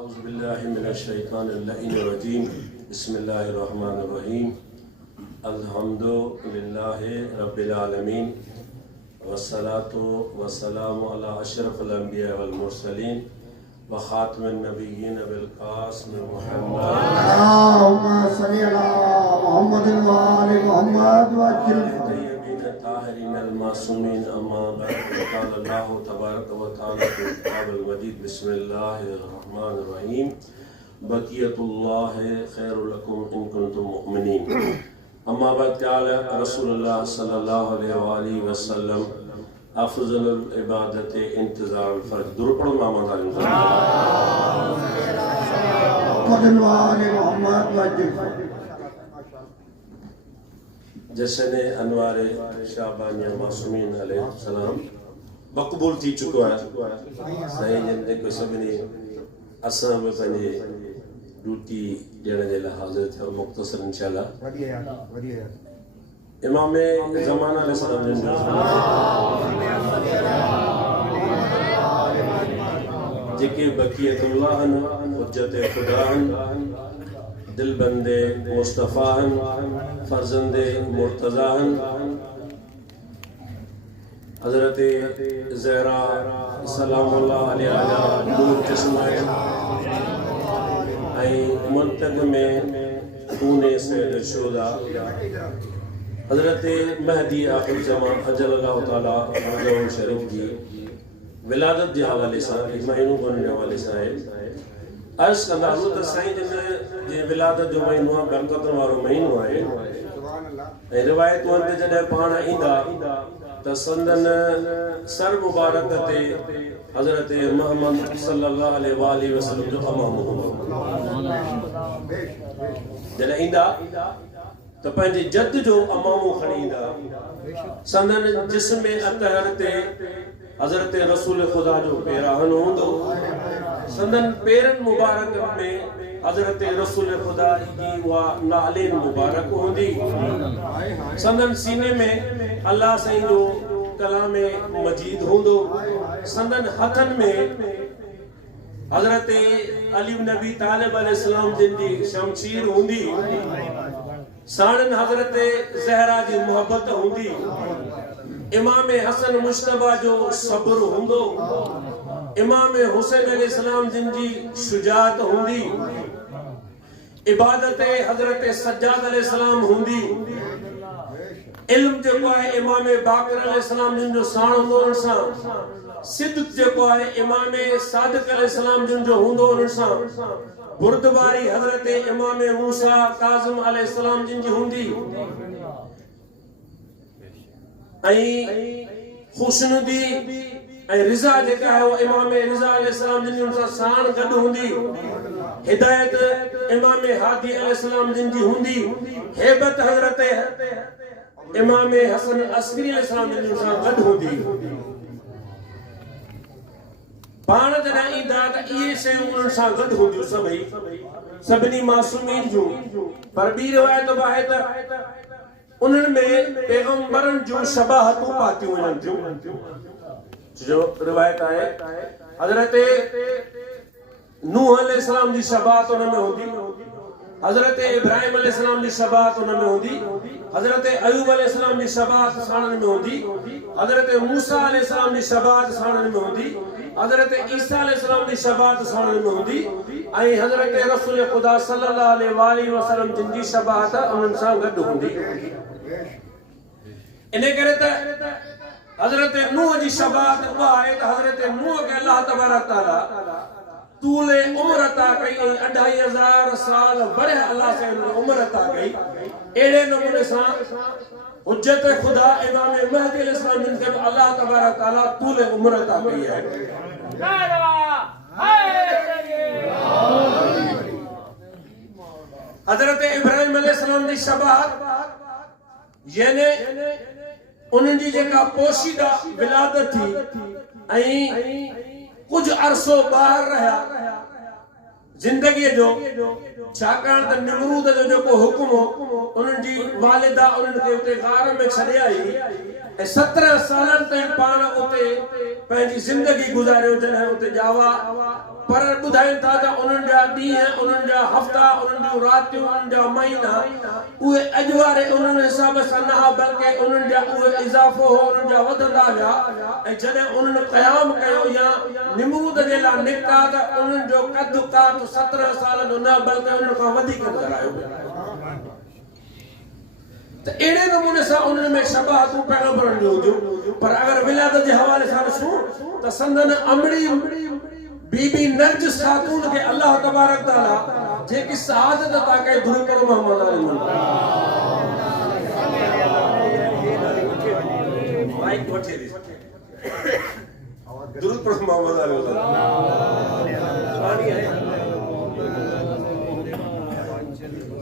أعوذ بالله من الشيطان اللعين الرجيم بسم الله الرحمن الرحيم الحمد لله رب العالمين والصلاة والسلام على أشرف الأنبياء والمرسلين وخاتم النبيين بالقاسم محمد اللهم صل على محمد وآل محمد وعجل الطيبين الطاهرين المعصومين أما بعد قال الله تبارك وتعالى في الكتاب المجيد بسم الله الرحمن الرحيم بقية الله خير لكم إن كنتم مؤمنين أما بعد قال رسول الله صلى الله عليه وآله وسلم أفضل العبادة انتظار الفرج درود پڑھو محمد علیہ وسلم محمد وآل محمد وعجل जश्न अनवार शाबानिया मासूमीन अलैहिस्सलाम मक़बूल थी चुको है साईं जन ने कोई सभिनी असां में पंहिंजे ड्यूटी ॾियण जे लाइ हाज़िर थियो मुख़्तसर इंशाअल्लाह इमाम ज़मान अलैहिस्सलाम जन जेके बक़ियतुल्लाह हुज्जत खुदा दिल बंदे मुस्तफ़ा फर्जंदे मुर्तज़ा हज़रत ज़हरा सलामुल्लाह अलैहा नूर जिस्म ऐं मुंतग में खूने सैयद शुहदा हज़रत महदी आख़िर ज़मान अजलल्लाहु ताला फरज़हुल शरीफ जी विलादत जे हवाले सां महीनो बनण जे हवाले सां आहे अर्ज़ कंदा हूं त साईं जन जे विलादत जो महीनो आहे बरकतुनि वारो महीनो आहे ऐं रिवायतूं ते जॾहिं पाण ईंदा त संदन सर मुबारक ते हज़रत मुहम्मद सल्लल्लाहु अलैहि वसल्लम जो अमाम हूंदो जॾहिं ईंदा त पंहिंजे जद जो अमामो खणी ईंदा संदन जिस्म अतहर ते हज़रत रसूल खुदा जो पेराहन हूंदो संदन पेरन मुबारक में हज़रत रसूल खुदा जी वा नालेन मुबारक होंदी संदन सीने में अल्लाह साईं जो कलाम मजीद होंदो संदन हथन में हज़रत अली बिन अबी तालिब अलैहिस्सलाम जिन जी शमशीर होंदी साणन हज़रत ज़हरा जी मोहब्बत होंदी इमाम हसन मुश्तबा जो सब्र होंदो इमाम हुसैन अलैहिस्सलाम जिन जी शुजात होंदी इबादत हज़रत सज्जाद अलैहिस्सलाम होंदी इल्म जेको आहे इमाम बाक़र अलैहिस्सलाम जिन जो साण हूंदो उन सां सिद्क जेको आहे इमाम सादिक अलैहिस्सलाम जिन जो हूंदो उन सां बुर्दवारी हज़रत इमाम मूसा काज़िम अलैहिस्सलाम जिन जी हूंदी ऐं खुशनुदी ऐं रिज़ा जेका आहे वो इमाम रिज़ा अलैहिस्सलाम जिन उन सां साण गॾु हूंदी हिदायत इमाम हादी अलैहिस्सलाम जिन जी हूंदी हेबत हज़रत इमाम हसन अस्करी अलैहिस्सलाम जिन सां गॾु हूंदी पाण जॾहिं ईंदा त इहे शयूं उन्हनि सां गॾु हूंदियूं सभिनी मासूमीन जूं पर ॿी रिवायत बि आहे त उन्हनि में पैगंबरनि जूं शबाहतूं पातियूं वञनि थियूं जो रिवायत आहे हज़रत नूह अलैहिस्सलाम जी शबाहत उन में हूंदी हज़रत इब्राहिम अलैहिस्सलाम जी शबाहत उन में हूंदी हज़रत अयूब अलैहिस्सलाम जी शबाहत साणनि में हूंदी हज़रत मूसा अलैहिस्सलाम जी शबाहत साणनि में हूंदी हज़रत ईसा अलैहिस्सलाम जी शबाहत साणनि में हूंदी ऐं हज़रत रसूल खुदा सल्लल्लाहु अलैहि वसल्लम जिन जी शबाहत उन्हनि सां गॾु हूंदी इन करे त हज़रत नूह जी शबाहत उहा आहे त हज़रत नूह खे अल्लाह तबारक तआला तूले उम्र अता कई 2500 साल बड़े अल्लाह से उम्र अता कई एड़े नमूने सां हुज्जत खुदा इमाम महदी अलैहिस्सलाम जिन खे अल्लाह तबारक तआला तूले उम्र अता कई है हज़रत इब्राहिम अलैहिस्सलाम जी शबाहत यानी उन्हनि जी जेका पोशीदा विलादत थी ऐं कुछ अरसो ॿाहिरि रहिया जिंदगीअ जो छाकाणि त निमरूद जो जेको हुकुम हो उन्हनि जी वालिदा उन्हनि खे उते गार में छॾे आई 17 सालनि ताईं पाण उते पंहिंजी ज़िंदगी गुज़ारियो जॾहिं उते ॼावा पर ॿुधाइनि था त उन्हनि जा ॾींहं उन्हनि जा हफ़्ता उन्हनि जूं रातियूं उन्हनि जा महीना उहे अॼु वारे उन्हनि हिसाब सां न हुआ बल्कि उन्हनि जा उहे इज़ाफ़ो हो उन्हनि जा वधंदा विया ऐं जॾहिं उन्हनि क़याम कयो या निमरूद जे लाइ निकिता त उन्हनि जो कद कात 17 साल जो न बल्कि उन्हनि खां वधीक नज़र आयो त अहिड़े नमूने सां उन्हनि में शबाहतूं पैगंबरनि जूं हुयूं पर अगरि विलादत जे हवाले सां ॾिसूं त संदन अमड़ी बीबी नरजिस खातून के अल्लाह तबारक ताला जेकी शहादत अता कई दुरूद पढ़ो मोहम्मद माइक वठी दुरूद पढ़ो मोहम्मद पानी है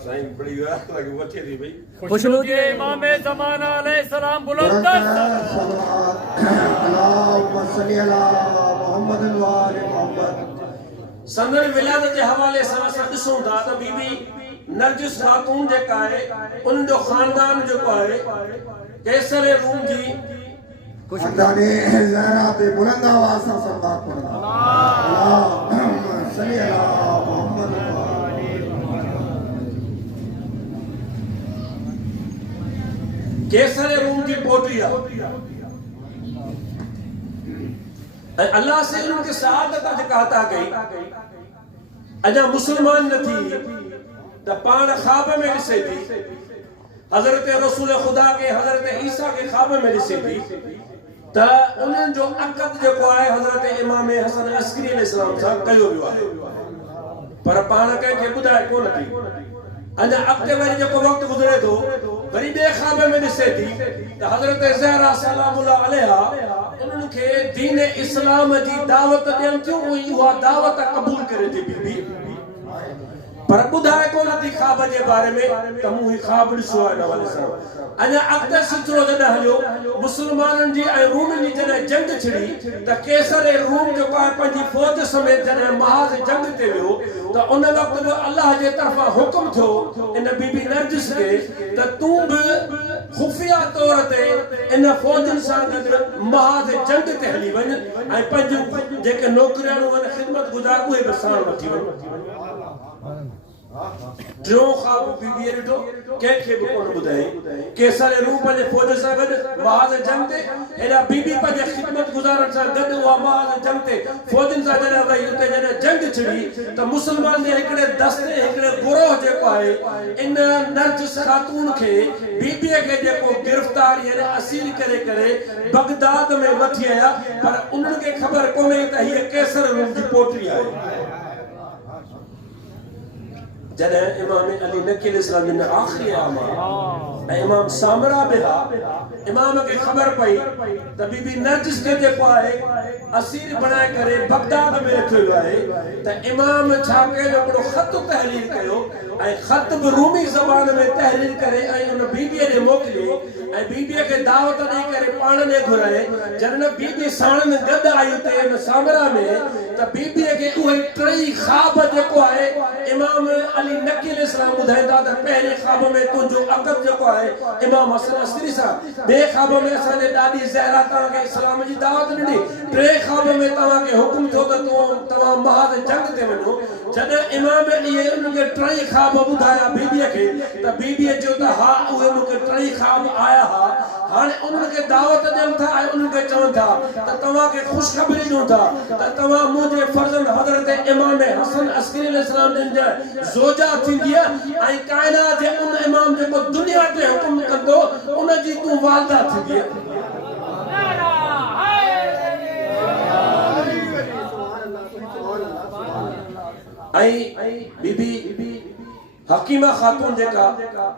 साईं पढ़ी विया ताकि वठी थी भाई खुशबू के इमाम ज़माना अलैहिस्सलाम बुलंद अल्लाहुम्मा सल्ली अला मोहम्मद व आले मोहम्मद संदन विलादत के हवाले से असां ॾिसूं था त बीबी नरजिस खातून जेका आहे उन जो खानदान जेको आहे कैसर रूम जी खुशदाने ज़हरा पे बुलंद आवाज़ सां सलात पढ़ंदा अल्लाहुम्मा सल्ली अला मोहम्मद व कैसर रूम की पोटी आहे अल्लाह से उनके शहादत जेका अता कई अजा मुसलमान न थी त पाण ख्वाब में ॾिसे थी हज़रत रसूल खुदा के हज़रत ईसा के ख्वाब में ॾिसे थी त उन्हनि जो अक़द जेको आहे हज़रत इमाम हसन अस्करी अलैहिस्सलाम सां कयो वियो आहे पर पाण कंहिंखे ॿुधाए कोन थी अञा अॻिते वरी जेको वक़्तु गुज़रे थो वरी ॿिए ख्वाब में ॾिसे थी त हज़रत ज़हरा सलामुल्लाह अलैहा उन्हनि खे दीन इस्लाम जी दावत ॾियनि थियूं उहा दावत क़बूल करे थी बीबी पर ॿुधाए कोन थी ख्वाब जे बारे में त मूं ही ख्वाब ॾिसो आहे हिन हवाले सां अञा अॻिते सिलसिलो जॾहिं हलियो मुस्लमाननि जी ऐं रूमनि जी जॾहिं जंग छिड़ी त कैसर रूम जेको आहे पंहिंजी फ़ौज समेत जॾहिं महाज़ जंग ते वियो त उन वक़्तु बि अल्लाह जे तरफ़ां हुकुम थियो इन बीबी नरजिस खे त तूं बि खुफ़िया तौर ते इन फ़ौजनि सां गॾु महाज़ जंग ते हली वञ ऐं पंहिंजूं जेके नौकरियाणूं आहिनि ख़िदमत गुज़ार उहे बि साण वठी वञ जो ख्वाब बीबी ॾिठो कंहिंखे बि कोन ॿुधाई कैसर रूम पंहिंजे फ़ौज सां गॾु महाज़ जंग ते हेॾा बीबी पंहिंजे ख़िदमत गुज़ारण सां गॾु उहा महाज़ जंग ते फ़ौजनि सां जॾहिं वई उते जॾहिं जंग छिड़ी त मुस्लमान जे हिकिड़े दस्ते हिकिड़े गिरोह जेको आहे इन नरजिस खातून खे बीबीअ खे जेको गिरफ़्तार यानी असील करे बगदाद में वठी आया पर उन्हनि खे ख़बर कोन्हे त हीअ कैसर रूम जी पोटी आहे जॾहिं इमाम अली नकी अलैहिस्सलाम जिन आख़िरी आम ऐं इमाम सामरा बि हा इमाम खे ख़बर पई त बीबी नरजिस खे जेको आहे असीर बणाए करे बगदाद में रखियो वियो आहे त इमाम छा कयो हिकिड़ो ख़त तहरीर कयो ऐं ख़त बि रूमी ज़बान में तहरीर करे ऐं उन बीबीअ ॾे मोकिलियो ऐं बीबीअ खे दावत ॾेई करे पाण ॾे घुराए जॾहिं बीबी साणनि गॾु आई हुते इन सामरा में त बीबीअ खे उहे टई ख्वाब जेको आहे इमाम अली नकी अलैहिस्सलाम ॿुधाईंदा त पहिरें ख्वाब में तुंहिंजो अक़द जेको आहे इमाम हसन अस्करी सां ॿिए ख्वाब में असांजे ॾाॾी ज़हरा तव्हांखे इस्लाम जी दावत ॾिनी टे ख्वाब में तव्हांखे हुकुम थियो त तव्हां महाज़ जंग ते वञो जॾहिं इमाम इहे उनखे टई ख्वाब ॿुधाया बीबीअ खे त बीबीअ चयो त हा उहे मूंखे टई ख्वाब आया हा हाणे उन्हनि खे दावत ॾियनि था ऐं उन्हनि खे चवनि था त तव्हांखे ख़ुशख़बरी ॾियूं था त तव्हां मुंहिंजे फर्ज़ंद हज़रत इमाम हसन अस्करी अलैहिस्सलाम जिन जा ज़ोजा थींदीअ ऐं काइनात जे उन इमाम जेको दुनिया ते हुकुम कंदो उन जी तूं वालदा थींदीअ ऐं बीबी हकीमा खातून जेका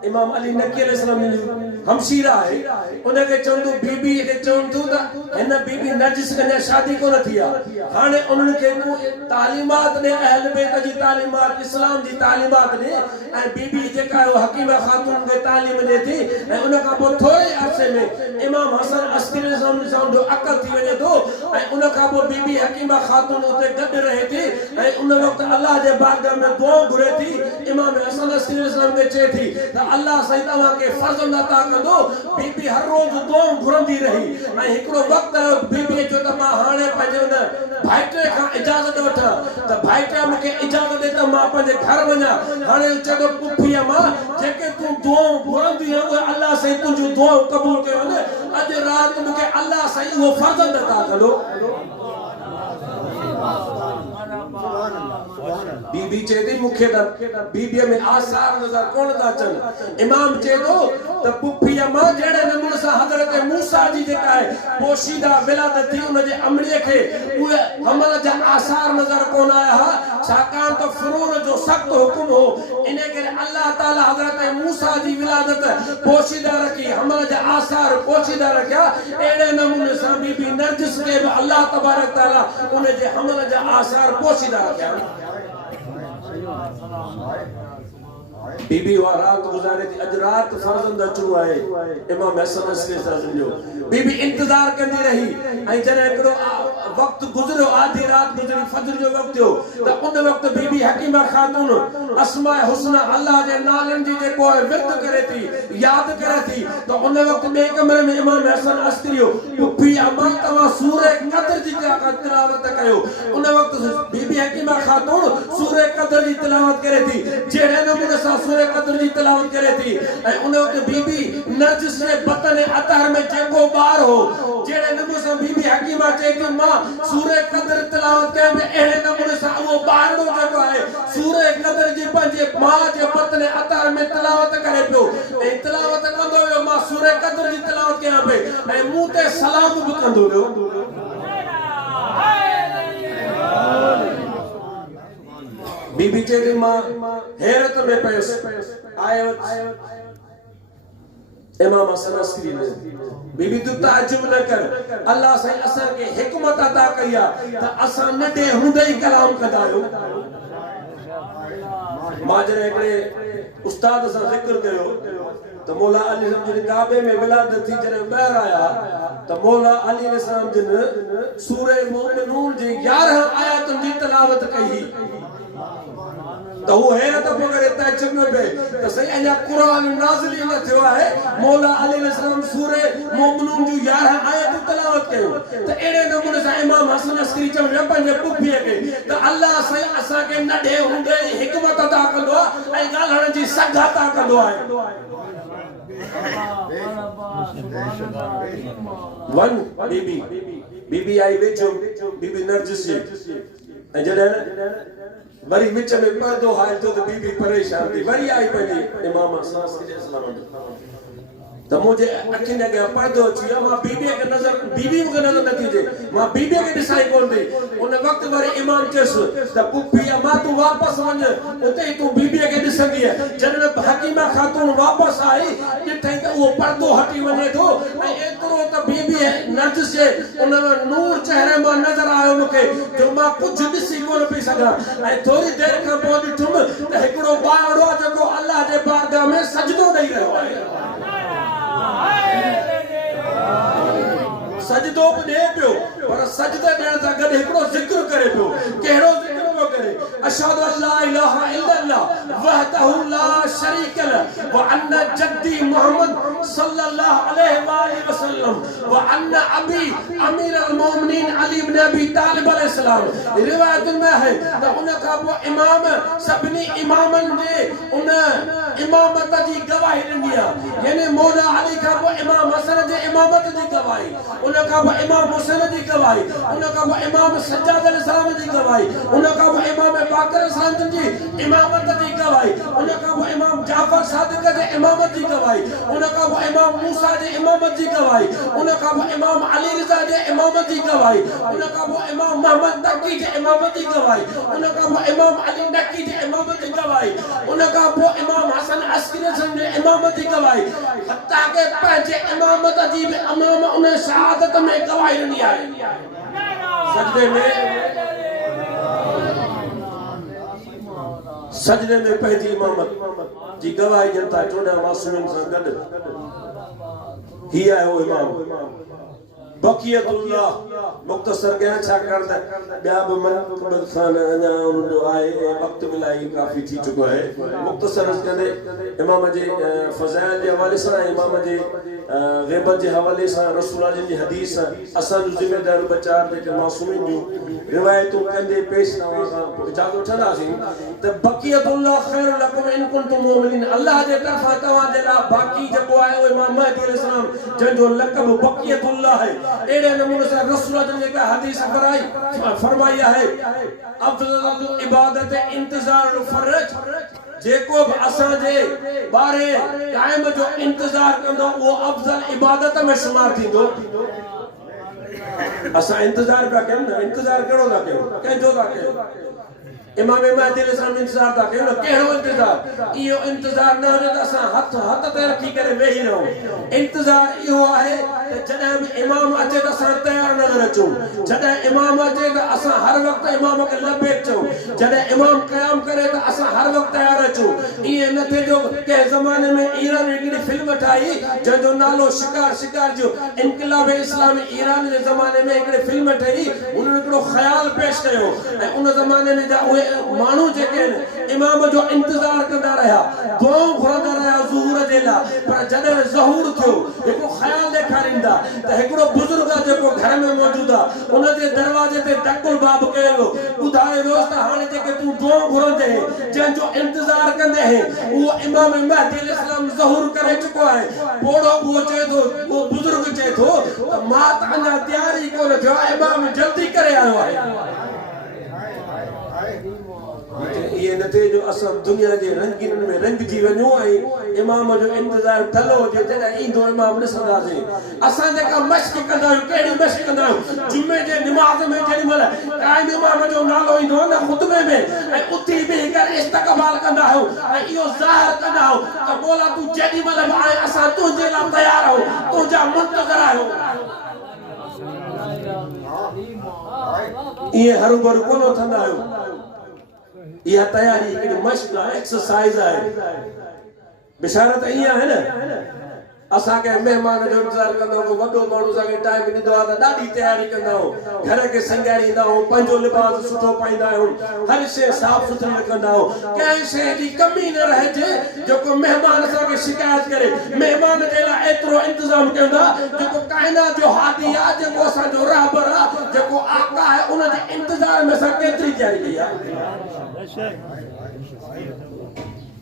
इमाम अली नकी अलैहिस्सलाम जी हमशीरा आहे उनखे चवंदो बीबी खे चवंदो त हिन बीबी नरजिस खे शादी कोन थी आहे हाणे उन्हनि खे तूं तालीमात ॾे अहल बैत जी तालीमात इस्लाम जी तालीमात ॾे ऐं बीबी जेका आहे हकीमा खातून खे तालीम ॾे थी ऐं उन खां पोइ थोरे अरसे में इमाम हसन अस्करी अलैहिस्सलाम जो अक़ल थी वञे थो ऐं उन खां पोइ बीबी हकीमा खातून उते गॾु रहे थी ऐं उन वक़्तु अल्लाह जे बारगाह में दुआ घुरे थी इमाम हसन अस्करी में चे थी त अल्लाह सही तवा के फर्जंद अता कंदो बीबी हर रोज दुआ घुरंदी रही ऐं हिकड़ो वक्त बीबी जो त मां हाणे पंहिंजे उन भाइटे खां इजाजत वठा त भाइटे मूंखे इजाजत दे त मां पंहिंजे घर वञा हाणे चयो पुफीअ मां जेके तूं दुआ घुरंदी है उहे अल्लाह सही तुंहिंजूं दुआ क़बूल कयो ने अॼु राति मूंखे अल्लाह सही उहो फर्जंद अता कंदो बीबी चेदी मुखे द बीबीअ में आसार नजर कोन था अचनि इमाम चए थो त पुफीअ मां जहिड़े नमूने सां हज़रत मूसा जी जेका आहे पोशीदा विलादत थी उन जे अमड़ीअ खे उहे हमल जा आसार नजर कोन आया हा छाकाणि त फ़िरौन जो सख़्त हुकुम हो इन करे अल्लाह ताला हज़रत मूसा जी विलादत पोशीदा रखी हमल जा आसार पोशीदा रखिया अहिड़े नमूने सां बीबी नरगिस खे बि अल्लाह तबारक ताला उन जे हमल जा आसार पोशीदा रखिया बीबी वा रात गुजारे थी अज रात फर्जंद अचणो आहे इमाम हसन अस्करी साहब जो बीबी इंतजार कंदी रही ऐं जने एकड़ो वक्त गुजरियो आधी रात गुजरी फजर जो वक्त हो त उन वक्त बीबी हकीमा खातून अस्मा हुस्ना अल्लाह जे नालन जी जेको विर्द करे थी याद करे थी तो उन वक्त बे कमरे में इमाम हसन अस्करी पुफी अम्मा तवा सूरे कद्र जी तिलावत कयो उन वक्त बीबी हकीमा खातून सूरे कद्र जी तिलावत करे थी जेड़े नमूने सा सूरे कद्र जी तिलावत करे थी ऐं उन वक्त बीबी नरगिस ने बतन अतहर में जेको बार हो जेड़े नमूने सा बीबी हकीमा चए थी मां सूरे कद्र तिलावत कया में एड़े नमूने सा वो बारडो जेको है सूरे कद्र जी पंजे मां जे बतन अतहर में तिलावत करे पियो ऐं तिलावत कंदो हो मां सूरे कद्र जी तिलावत कया पे ऐं मुंह ते सलाम भी कंदो हो बीबी चेदी मां हैरत में पयस आयो इमाम हसन अस्करी ने बीबी तू ताज्जुब न कर अल्लाह सही असा के हिकमत अता कया त असा नडे हुंदे ही कलाम कदायो माजरे एकड़े उस्ताद सा जिक्र कयो तो मौला अली जिन काबे में विलादत थी जरे ॿाहिरि आया तो मौला अली अलैहिस्सलाम जिन सूरे मोमिनून जी 11 आयतुनि जी तिलावत कई तो वो हैरत पकड़े ताज्जुब में पे तो सही अञा कुरान नाज़िल न थियो है मौला अली अलैहिस्सलाम सूरे मोमिनून जो 11 आयत तिलावत कयो तो एड़े नमूने सा इमाम हसन अस्करी चवे पंहिंजे पुफीअ खे तो अल्लाह सही असा के नडे हुंदे हिकमत अता कंदो ऐं ॻाल्हाइण जी सघ अता कंदो आहे वन बीबी आई वेचो बीबी नरगिस ऐं जॾहिं वरी विच में पर्दो हाल तो बीबी परेशान थी वरी आई पंहिंजी इमाम हसन अस्करी अलैहि तो मुझे अखिन के पर्दो अची मां बीबी के नजर बीबी के नजर न थी जे मां बीबी के दिसाई कोन थी उन वक्त वरी इमाम चेस त पुफी मां तू वापस वञ उते ही तू बीबी के दिसंदी है जब हकीमा खातून वापस आई ॾिठई त वो पर्दो हटी वञे थो ऐं एतिरो त बीबी नरगिस जे उन में नूर चेहरे मां नजर आयो मूंखे जो मां कुछ ॾिसी कोन पई सघां ऐं थोरी देर खां पोइ ॾिठुम त हिकिड़ो ॿारड़ो जेको अल्लाह जे बारगाह में सजदो ॾेई रहियो आहे सजदो भी दे पियो पर सजदे देण सां गॾु हिकिड़ो ज़िक्र करे पियो कहिड़ो ज़िक्र पियो करे अशहदु अल्ला इलाहा इल्लल्लाह वहदहु ला शरीक लह व अन्न जद्दी मोहम्मद सल्लल्लाहु अलैहि वसल्लम व अन्न अबी अमीर अल मोमिनीन अली इब्न अबी तालिब अलैहिस्सलाम रिवायत में है त उन खां पोइ इमाम सभिनी इमामनि जे उन इमामत जी गवाही ॾिनी आहे यानी मौला अली खां पोइ इमाम हसन जे इमामत जी गवाही उन खां पोइ इमाम हुसैन जी गवाही उन खां पोइ इमाम सज्जाद अलैहिस्सलाम जी गवाही उन खां पोइ इमाम बाकर अलैहिस्सलाम जी इमामत जी गवाही उन खां पोइ इमाम जाफर सादिक जे इमामत जी गवाही उन खां पोइ इमाम मूसा जे इमामत जी गवाही उन खां पोइ इमाम अली रिज़ा जे इमामत जी गवाही उन खां पोइ इमाम मोहम्मद तकी जे इमामत जी गवाही उन खां पोइ इमाम अली नकी जे इमामत जी गवाही उन खां पोइ इमाम हसन अस्करी जे इमामत जी गवाही हत्ता के पंहिंजे इमामत जी भी इमाम उन शहादत में गवाही ॾिनी आहे सजदे में पंहिंजी इमामत जी गवाही जनता 14 मासूमिन सां गॾु ही आहे वो इमाम बकियतुल्लाह मुख्तसर गया छा कर ॿिया बि मनक़बत खान अञा उन जो आहे वक्त मिलाई काफी थी चुको है मुख्तसर कंदे इमाम जे फज़ाइल जे हवाले से इमाम जे ग़ैबत जे हवाले से रसूल जी हदीस असन जिम्मेदार बचार जे मासूमिन जो रिवायतों कंदे पेश नवा इजाजत उठंदासी त बकियतुल्लाह खैर लकुम इन कुंतुम मुमिनीन अल्लाह जे तरफा तवा जे ला बाकी जको आयो इमाम महदी अलैहि सलाम जंजो लक़ब बकियतुल्लाह है एड़े नमूने से रसूल जी का हदीस फरमाया है अफज़ल इबादत इंतजार फरज जेको असा जे बारे टाइम जो इंतजार कंदो वो अफज़ल इबादत में शुमार थींदो असा इंतजार का कयो न इंतजार केड़ो था कयो कंजो था कयो इमाम महदी अलैहि सलाम इंतजार था कयो न केड़ो इंतजार इयो इंतजार न हो त असा हथ ते रखी करे वेही रहो इंतजार इयो आहे त जडे इमाम अचे त असा तैयार नजर अचो जडे इमाम अचे त असा हर वक्त इमाम के लबे अचो जडे इमाम क़याम करे त असा हर वक्त तैयार अचो ये न थे जो के जमाने में ईरान हिकड़ी फिल्म ठाई जंजो नालो शिकार जो इनकलाब इस्लामी ईरान जे जमाने में हिकड़ी फिल्म ठही उन हिकड़ो ख्याल पेश कयो ए उन जमाने में जा मानू जेके इमाम जो इंतजार कंदा रहा दुआऊं घुरंदा रहा ज़ुहूर जे ला पर जडे ज़हूर थियो हिकड़ो ख्याल ॾेखारींदा त हिकड़ो बुजुर्ग जेको घर में मौजूद आ उन जे दरवाजे ते टकुल बाब कयो ॿुधाए वियोसि त हाणे जेके तूं दुआऊं घुरंदे जंहिंजो इंतजार कंदे है वो इमाम महदी अलैहि सलाम ज़हूर करे चुको है पोड़ो वो चए थो वो बुजुर्ग चए थो त मां त अञा तैयारी कोन थियो इमाम जल्दी करे आयो आहे ये न थे जो असां दुनिया जे रंगीन में रंग जी वञो ऐं इमाम जो इंतजार थलो जे जॾहिं ईंदो इमाम ॾिसंदासीं असां जेका मश्क कंदा आहियूं कहिड़ी मश्क कंदा आहियूं जुमे जे निमाज़ में जेॾी महिल काइम इमाम जो नालो ईंदो आहे न ख़ुतबे में ऐं उथी बीही करे इस्तक़बाल कंदा आहियूं ऐं इहो ज़ाहिर कंदा आहियूं त मौला तूं जेॾी महिल बि आए असां तुंहिंजे लाइ तयार आहियूं तुंहिंजा मुंतज़र आहियूं इहे हरू भरू कोन थींदा आहियूं यह तैयारी हिकड़ी मश्क एक्सरसाइज है बिशारत इया है न असा के मेहमान जो इंतजार कंदा को वडो मानू साके टाइम ॾींदो आ त ॾाढी तैयारी कंदा हो घर के संगारींदा हो पंजो लिबास सुठो पाईंदा हो हर शे साफ सुथरी रखंदा हो कंहिं शे जी कमी न रहे जेको मेहमान साके शिकायत करे मेहमान जे ला एतरो इंतजाम कंदा जेको कायनात जो हादी आ जेको असा जो रहबर आ जेको आका है उन जे इंतजार में सा केतरी तैयारी कई आ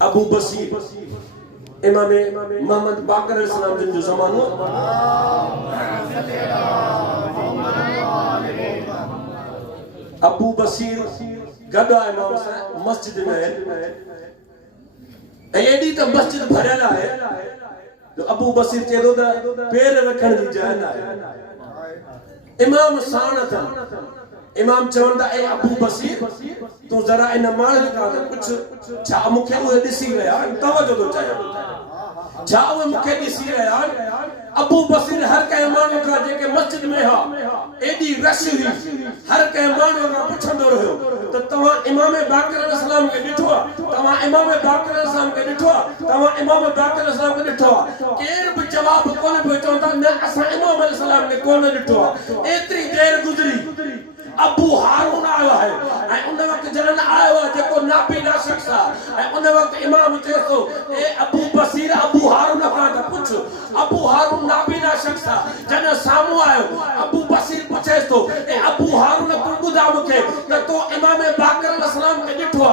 अबू बसीर इमाम मोहम्मद बाकर अलैहिस्सलाम जो जमानो अबू बसीर गदा इमाम साहब मस्जिद में एडी तो मस्जिद भरल है तो अबू बसीर चेदो दा पैर रखण दी जगह ना इमाम सानत इमाम चवंदा ए अबू बसीर तू जरा इन माल का कुछ छा मुखे वो दिसी रहा तवज्जो तो चाहिए छा वो मुखे दिसी रहा अबू बसीर हर के मानू का जेके मस्जिद में हा एडी रश हुई हर के मानू का पुछंदो रहो तो तवा इमाम बाकर अलैहिस्सलाम के ॾिठो तवा इमाम बाकर अलैहिस्सलाम के ॾिठो तवा इमाम बाकर अलैहिस्सलाम के ॾिठो केर भी जवाब कोन पे चवंदा न असा इमाम अलैहिस्सलाम के कोन ॾिठो एतरी देर गुजरी अबू हारून आयो है ऐं उन वक्त जन आयो है जेको नापी ना सकता ऐं उन वक्त इमाम चए तो ए अबू बसीर अबू हारून का त पुछ अबू हारून नापी ना सकता जन सामू आयो अबू बसीर पूछे तो ए अबू हारून तू बुधा मुके त तो इमाम बाकर अलैहिस्सलाम के ॾिठो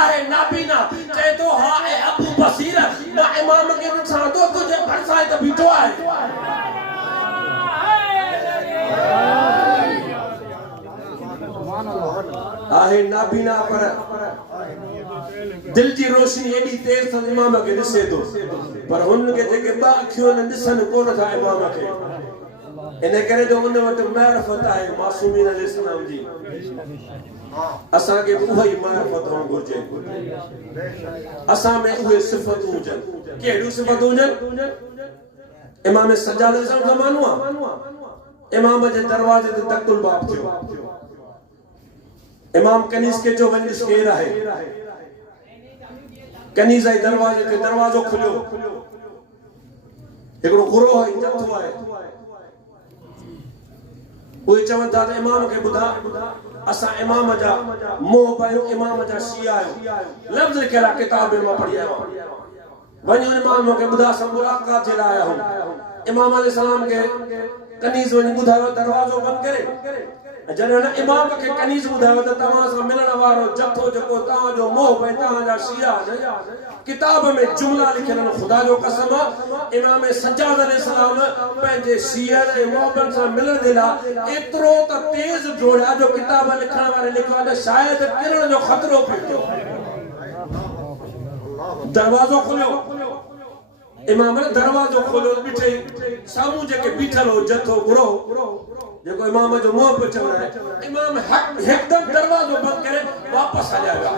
आहे नापी ना चए तो हां ए अबू बसीर मां इमाम के ॾिसां तो तुझे भरसा त बीठो आहे आहे नाबीना पर दिल जी रोशनी एडी तेज सां इमाम के ॾिसे तो पर हुन के जेके बा अखियों न ॾिसन कोन था इमाम के इन करे जो उन वट मारिफत आहे मासूमीन अलैहिस्सलाम जी असा के उही मारिफत हो घुर्जे असा में उहे सिफत हुजन केड़ू सिफत हुजन इमाम सज्जाद ज़मानो इमाम जे दरवाजे ते तकुल बाप थियो इमाम कनीज के जो वंदिस केर है कनीज आई दरवाजे ते दरवाजो खुलियो एकड़ो गुरो है जथो है ओए चवन था इमाम के बुधा असा इमाम जा मोह पायो इमाम जा शिया आयो लफ्ज़ लिखियल किताब में पढ़ी आयो वञो इमाम के बुधा सा मुलाकात जे लाइ आयो इमाम अलैहि सलाम के कनीज़ वञी ॿुधायो दरवाज़ो बंदि करे जॾहिं इमाम के कनीज़ ॿुधायो त तव्हां सां मिलण वारो जथो जेको तव्हांजो मोह भई तव्हांजा शिया किताब में जुमला लिखियल आहिनि ख़ुदा जो कसम इमाम सज्जाद अलैहिस्सलाम पंहिंजे शियन ऐं मोहबन सां मिलण जे लाइ एतिरो त तेज़ डोड़िया जो किताब लिखण वारे लिखियो आहे त शायदि किरण जो ख़तरो पियो दरवाज़ो खोलियो इमाम ने दरवाज़ो खोलियो ॾिठे साम्हूं जेके बीठल हो जथो बुरो जेको इमाम जो मोह पियो चवण आहे इमाम हिकदमि दरवाज़ो बंदि करे वापसि हलिया विया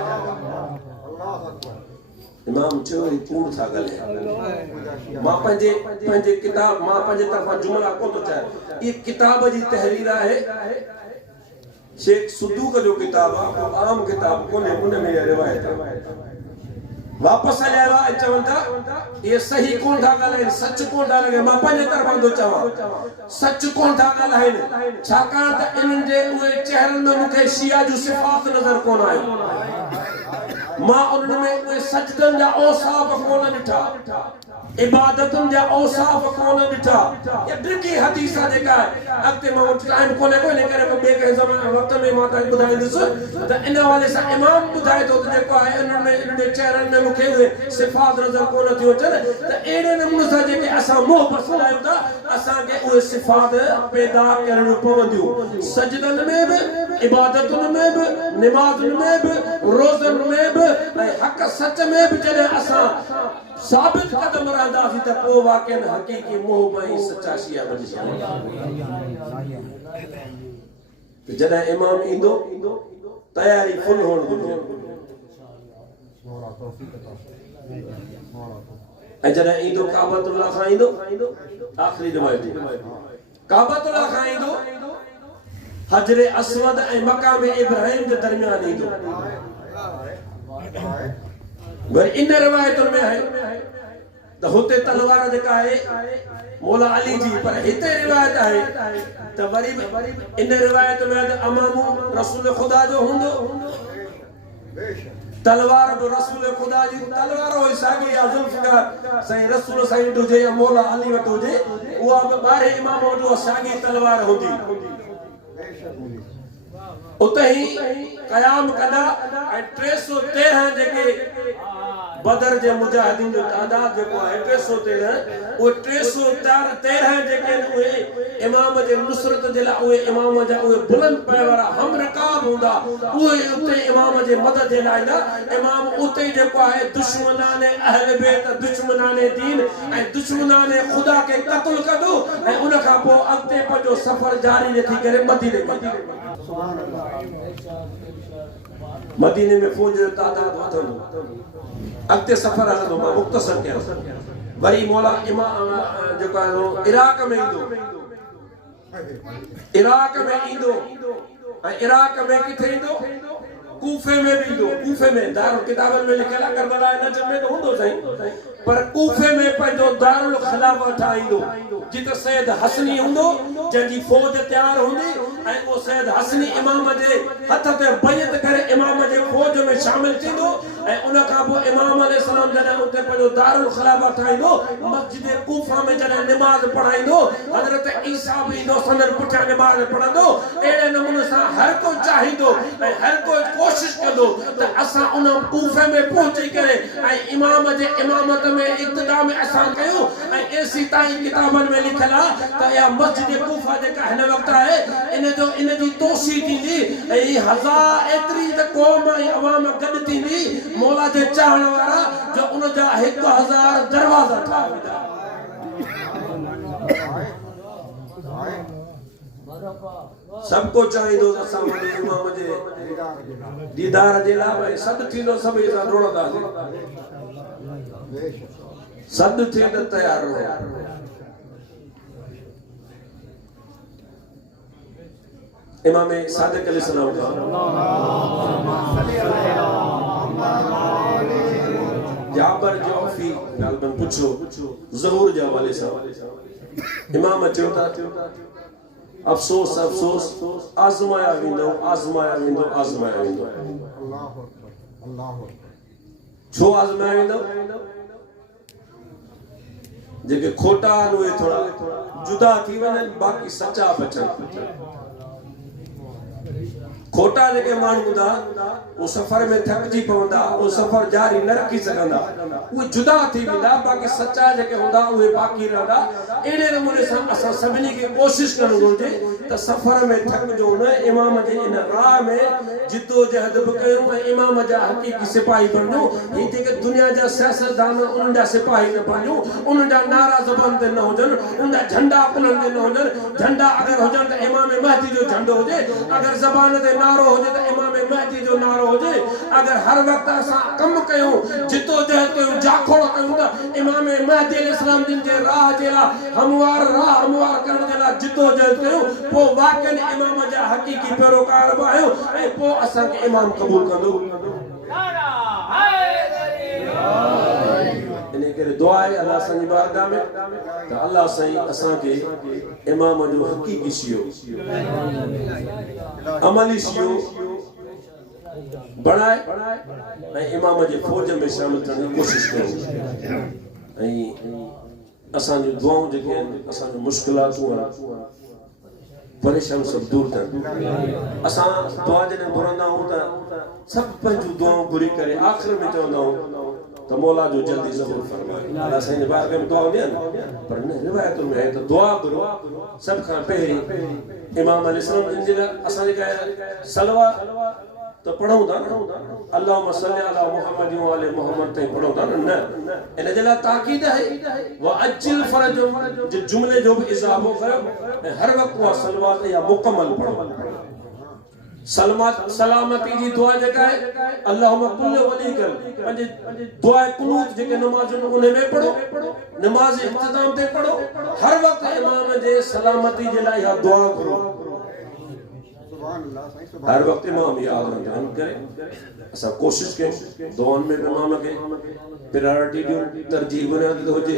इमाम चयो ही कूड़ था ॻाल्हाए मां पंहिंजे किताब मां पंहिंजे तरफ़ां जुमला कोन थो चाहियां ये किताब जी तहरीर आहे शेख सुदूक जो किताब आहे आम किताब कोन्हे उन में रिवायत वापस आया चवन था ये सही कोन था ॻाल्हाइनि सच कोन था लॻे मां पंहिंजे तरफ़ां थो चवां सच कोन था ॻाल्हाइनि छाकाणि त इन्हनि जे उहे चेहरनि में मूंखे शिया जूं सिफ़ात नज़र कोन आहियूं मां उन्हनि में उहे सजदनि जा औसाफ कोन ॾिठा इबादतुनि जा औसाफ कोन ॾिठा या ॾिठी हदीस जेका आहे अॻिते मां टाइम कोन्हे को इन करे ॿिए कंहिं ज़माने वक़्त में मां तव्हांखे ॿुधाईंदुसि त इन हवाले सां इमाम ॿुधाए थो त जेको आहे इन्हनि में इन्हनि जे चेहरनि में मूंखे उहे सिफ़ात नज़र कोन थियूं अचनि त अहिड़े नमूने सां जेके असां मोह पसंदि आहियूं था असांखे उहे सिफ़ात पैदा करणियूं पवंदियूं सजदनि में बि इबादतुनि में बि निमाज़ुनि में बि रोज़नि में बि ऐं हक़ सच में बि जॾहिं असां साबित कदम रहंदासीं त पोइ वाक़ई हक़ीक़ी मोह भई सच्चा शिया बणी त जॾहिं इमाम ईंदो तयारी फुल हुअण घुरिजे ऐं जॾहिं ईंदो काबतुल्लाह खां ईंदो आख़िरी रिवायत काबतुल्लाह खां ईंदो हजरे अस्वद ऐं मकाम इब्राहिम जे दरमियान ईंदो वरी इन रिवायतुनि में आहे त हुते तलवार जेका आहे मौला अली जी पर हिते रिवायत आहे त वरी इन रिवायत में त अमामू रसूल खुदा जो हूंदो तलवार बि रसूल खुदा जी तलवार हुई साॻी या ज़ुल्फ़कार साईं रसूल साईं हुजे या मौला अली वटि हुजे उहा बि ॿारहें इमाम वटि साॻी तलवार हूंदी उते ही क़याम कंदा ऐं 313 जेके बदर जे मुजाहिदीन जो तादाद जेको आहे 313 उहे 313 जेके उहे इमाम जे नुसरत जे लाइ उहे इमाम जा उहे बुलंद पए वारा हम रकाब हूंदा उहे उते इमाम जे मदद जे लाइ इमाम उते जेको आहे दुश्मनाने अहल बैत दुश्मनाने दीन ऐं दुश्मनाने खुदा के क़त्ल कंदो ऐं उन खां पोइ अॻिते पंहिंजो सफ़र जारी रखी करे मदीने में फौज जो तादाद वधंदो अॻिते सफ़र हलंदो मां मुख़्तसर कयां वरी मौला इमाम जेको आहे इराक में ईंदो ऐं इराक में किथे ईंदो कूफे में भी ईंदो कूफे में दारुल किताबनि में लिखियल आहे करबला नच में तो हूंदो साईं पर कूफे में पंहिंजो दारुल खिलाफत ठाहींदो जिते सैयद हसनी हूंदो जंहिंजी फौज तयार हूंदी ऐं उहो सैयद हसनी इमाम जे हथ ते बैत करे इमाम जे फौज में शामिल थींदो ऐं उन खां पोइ इमाम अलैहिस्सलाम जॾहिं उते पंहिंजो दारुल खिलाफत ठाहींदो मस्जिद कूफा में जॾहिं निमाज़ पढ़ाईंदो हज़रत ईसा बि ईंदो संदन पुठियां निमाज़ पढ़ंदो अहिड़े नमूने सां हर कोई चाहींदो ऐं हर कोई कोशिश कंदो त असां उन कूफे में पहुची करे ऐं इमाम जे इमामत में इब्तिदा में असां कयूं ऐं एसी ताईं किताबनि में लिखियल आहे त इहा मस्जिद कूफा जेका हिन वक़्तु आहे इन जी तोसी थींदी ऐं हज़ार एतिरी त क़ौम ऐं अवाम गॾु थींदी मौला जे चाहण वारा जो उन जा 1000 दरवाज़ा ठाहींदा सबको चाहींदो असां वॾे इमाम जे दीदार जे लाइ सभु थींदो सभई सां रुड़ंदासीं सभु थी त तयार रहो इमाम सादिक अलैहिस्सलाम का जाबर जौफी गालबन पूछो ज़हूर जे हवाले सां इमाम चवता अफ़सोस अफ़सोस आज़माया वेंदो आज़माया वेंदो आज़माया वेंदो छो आज़माया वेंदो जेके खोटा आहिनि उहे थोड़ा जुदा थी वञनि बाक़ी सच्चा बचनि खोटा जेके माण्हू हूंदा वो सफ़र में थकिजी पवंदा वो सफ़र जारी न रखी सघंदा उहे जुदा थी वेंदा बाक़ी सच्चा जेके हूंदा उहे बाक़ी रहंदा अहिड़े नमूने सां असां सभिनी खे कोशिशि करणु घुरिजे त सफ़र में थकिजो न इमाम जे इन राह में जिदोजहद बि कयूं ऐं इमाम जा हक़ीक़ी सिपाही बणिजूं ही जेके दुनिया जा सियासतदान उन्हनि जा सिपाही न बणिजूं उन्हनि जा नारा ज़बान ते न हुजनि उन्हनि जा झंडा पुलनि ते न हुजनि झंडा अगरि हुजनि त इमाम महदी जो झंडो हुजे अगरि ज़बान ते नारो हुजे त इमाम महदी जो नारो हुजे अगर हर वक्त असां कम कयूं जिदोजहद कयूं जाखोड़ कयूं त इमाम महदी अलैहिस्सलाम जिन जे राह जे लाइ हमवार करण जे लाइ जिदोजहद कयूं पोइ वाकई इमाम जा हक़ीक़ी पैरोकार बि आहियूं ऐं पोइ असां खे इमाम क़बूल कंदो इन करे दुआ आहे अल्लाह असांजी बारगाह में त अल्लाह साईं असां खे इमाम जो हक़ीक़ी शियो अमली शियो बणाए ऐं इमाम जे फौज में शामिल थियण जी कोशिश कयूं ऐं असांजी दुआऊं जेके आहिनि असांजो मुश्किलातूं आहिनि परेशान सब दूर थियनि असां दुआ जॾहिं घुरंदा आहियूं त सभु पंहिंजूं दुआऊं घुरी करे आख़िर में चवंदा आहियूं त मौला जो जल्दी ज़हूर फरमाए अल्लाह साईं जे बारे में दुआ हूंदी आहे न पर न रिवायतुनि में आहे त दुआ घुरो सभ खां पहिरीं इमाम अलैहिस्सलाम जिन जे लाइ असां जेका सलवा तो पढ़ूं था न अल्लाहुम्मा सल्ली अला मुहम्मद व आले मुहम्मद ताईं पढ़ूं था न इन जे लाइ ताकीद है व अज्जिल फरज जो जुमले जो भी इजाफो कयो हर वक्त वो सलवात या मुकम्मल पढ़ो सलामती जी दुआ जेका है अल्लाहुम्मा कुल्ल वलीकल पंहिंजे दुआ कुनूत जेके नमाज़ उन में पढ़ो नमाज इख्तिताम ते पढ़ो हर वक्त इमाम जे सलामती जे लाइ या दुआ करो हर वक्त इमाम याद रखन करे असा कोशिश कयूं दुआन में इमाम के प्रायोरिटी ॾियूं तरजीह बुनियाद ते हुजे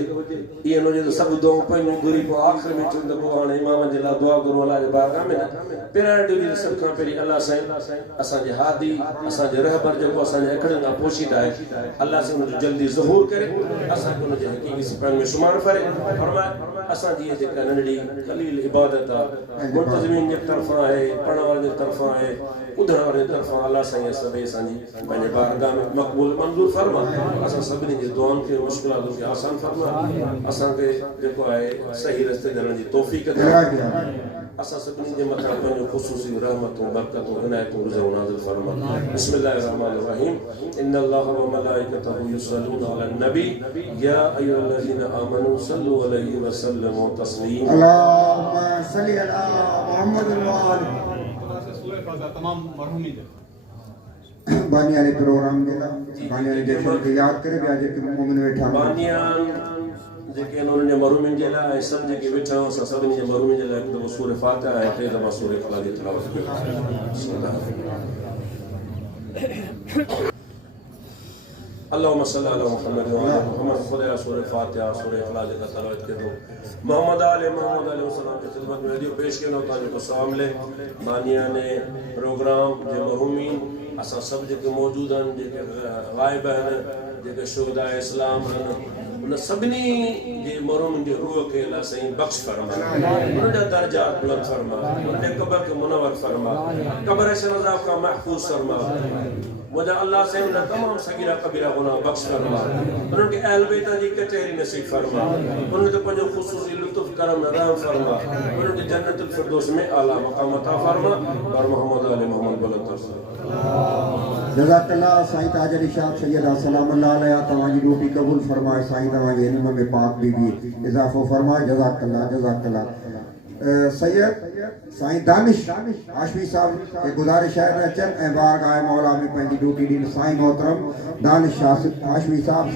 इहे न हुजे त सभु दुआऊं पंहिंजूं घुरी पोइ आख़िर में चवनि त पोइ हाणे इमाम जे लाइ दुआ करूं अलाह जे बारगाह में न प्रायोरिटी हुजे सभ खां पहिरीं अल्लाह साईं असांजे हादी असांजे रहबर जेको असांजे अखड़नि खां पोशीदा आहे अल्लाह साईं हुनजो जल्दी ज़हूर करे असांखे हुनजे हक़ीक़ी सिपाहियुनि में शुमार फरमाए असांजी जेका नंढड़ी क़लील इबादत आहे मुंतज़िमीन जे तरफ़ां आहे पढ़ण वारनि जे तरफ़ां आहे ॿुधण वारनि जे तरफ़ां अल्लाह साईं सभई असांजी पंहिंजे बारगाह में मक़बूल मंज़ूर फरमा असां सभिनी जी दुआउनि खे मुश्किलातुनि खे आसान फरमा असांखे जेको आहे सही रस्ते ते हलण जी तौफ़ीक़ अता असां सभिनी जे मथां पंहिंजो ख़ुशूसी रहमतूं बरकतूं इनायतूं गुज़र नाज़िल फरमा बिस्मिल्लाहिर रहमानिर रहीम इन्नल्लाह व मलाइकतहु युसल्लूना अलन नबी या अय्युहल्लज़ीना आमनू सल्लु अलैहि व सल्लिमू तस्लीमा अल्लाहुम्मा सल्ली अला मुहम्मद व आले सूरह फातिहा तमाम मरहूमी बानियाने प्रोग्राम में बानियाने जश्न के याद करे ब्याह के मोमिन वेठा बानियान जेके उन्होंने मरहूमिन जे लाइ सब जेके वेठा असां सभिनी जे मरहूमिन जे लाइ हिकु दफ़ो सूरह फातिहा ऐं टे दफ़ा सूरह इखलास जी तिलावत कयो अल्लाहुम्मा सल्ली अला मुहम्मद व आले मुहम्मद खुदा सूरह फातिहा सूरह इखलास जी तिलावत कयो मोहम्मद अलैहि की खिदमत में हदियो पेश कयो ताजो को सामने बानियाने प्रोग्राम जे मरहूमिन असां सब जेके मौजूद आहिनि जेके गायब आहिनि जेके शुहदा इस्लाम आहिनि उन सभिनी जे मरहूमिन जे रूह खे अल्लाह साईं बख़्श फरमा उन जा दर्जात बुलंद फरमा उन जे क़ब्र खे मुनव्वर फरमा क़ब्र शरज़ा का महफूज फरमा मुझे अल्लाह से उन तमाम सगीरा कबीरा गुनाह बख्श फरमा उन्हनि खे अहल बैत जी कचहरी नसीब फरमा उन्हनि ते पंहिंजो ख़ुसूसी लुत्फ़ करम रहम फरमा उन्हनि खे जन्नतुल फिरदौस में आला मक़ाम अता फरमा और मोहम्मद आले मोहम्मद बुलंद फरमा जज़ाकल्लाह साईं ताजर इशाद सैयदा सलाम अल्लाह अलैहा तवाजी ड्यूटी कबूल फरमाए साईं तवाजी इल्म में पाक बीबी इजाफो फरमाए जज़ाकल्लाह सैयद साईं दानिश हाशमी साहब के गुजारिश है अचन ऐं बारगाह मौला में पंहिंजी ड्यूटी ॾिन साईं मोहतरम दानिश हाशमी साहब